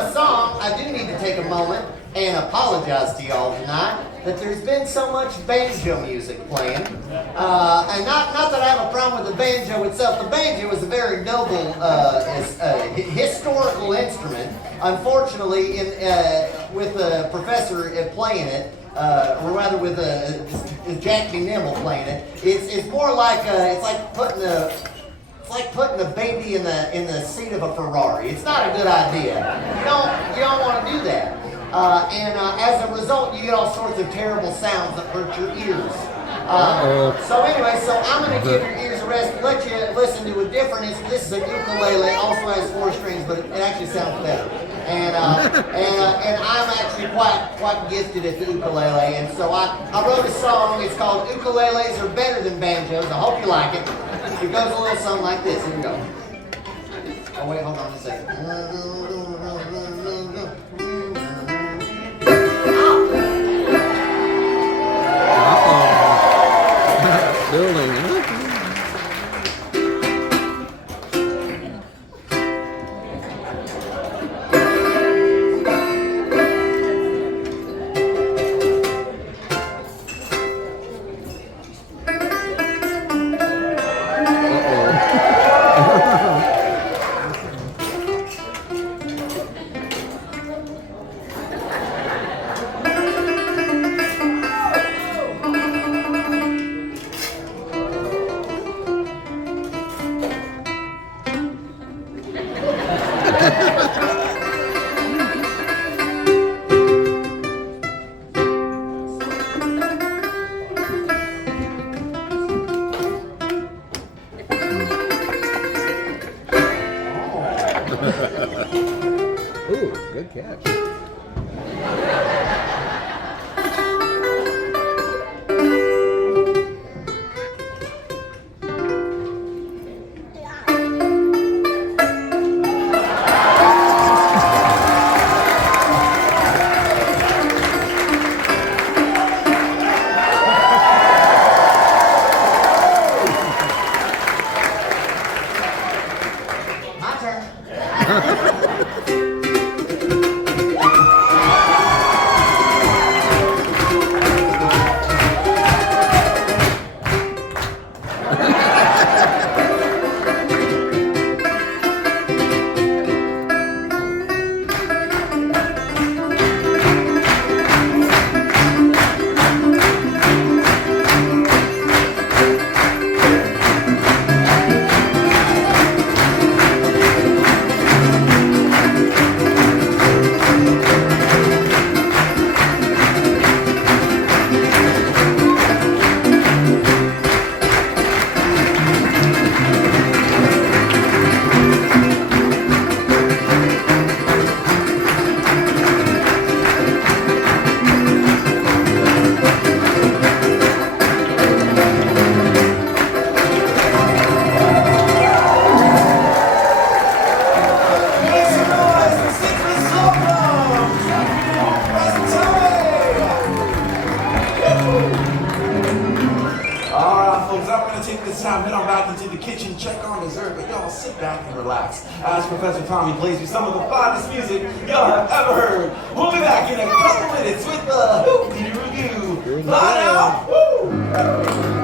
my song, I do need to take a moment and apologize to y'all tonight that there's been so much banjo music playing. And not that I have a problem with the banjo itself. The banjo is a very noble, historical instrument. Unfortunately, with a professor playing it, or rather with Jack Be Nimble playing it, it's more like it's like putting a baby in the seat of a Ferrari. It's not a good idea. You don't want to do that. And as a result, you get all sorts of terrible sounds that hurt your ears. So anyway, I'm going to give your ears a rest and let you listen to a different. This is a ukulele, also has 4 strings, but it actually sounds better. And I'm actually quite gifted at the ukulele, and so I wrote a song. It's called "Ukuleles Are Better Than Banjos." I hope you like it. It goes a little something like this. Here we go. Oh wait, hold on a second. Building. Ooh, good catch. My turn. Head on back into the kitchen, check on dessert, but y'all sit back and relax as Professor Tommy plays you some of the finest music y'all have ever heard. We'll be back in a couple minutes with the Hoop-Dee-Doo Revue. Bye now! Woo!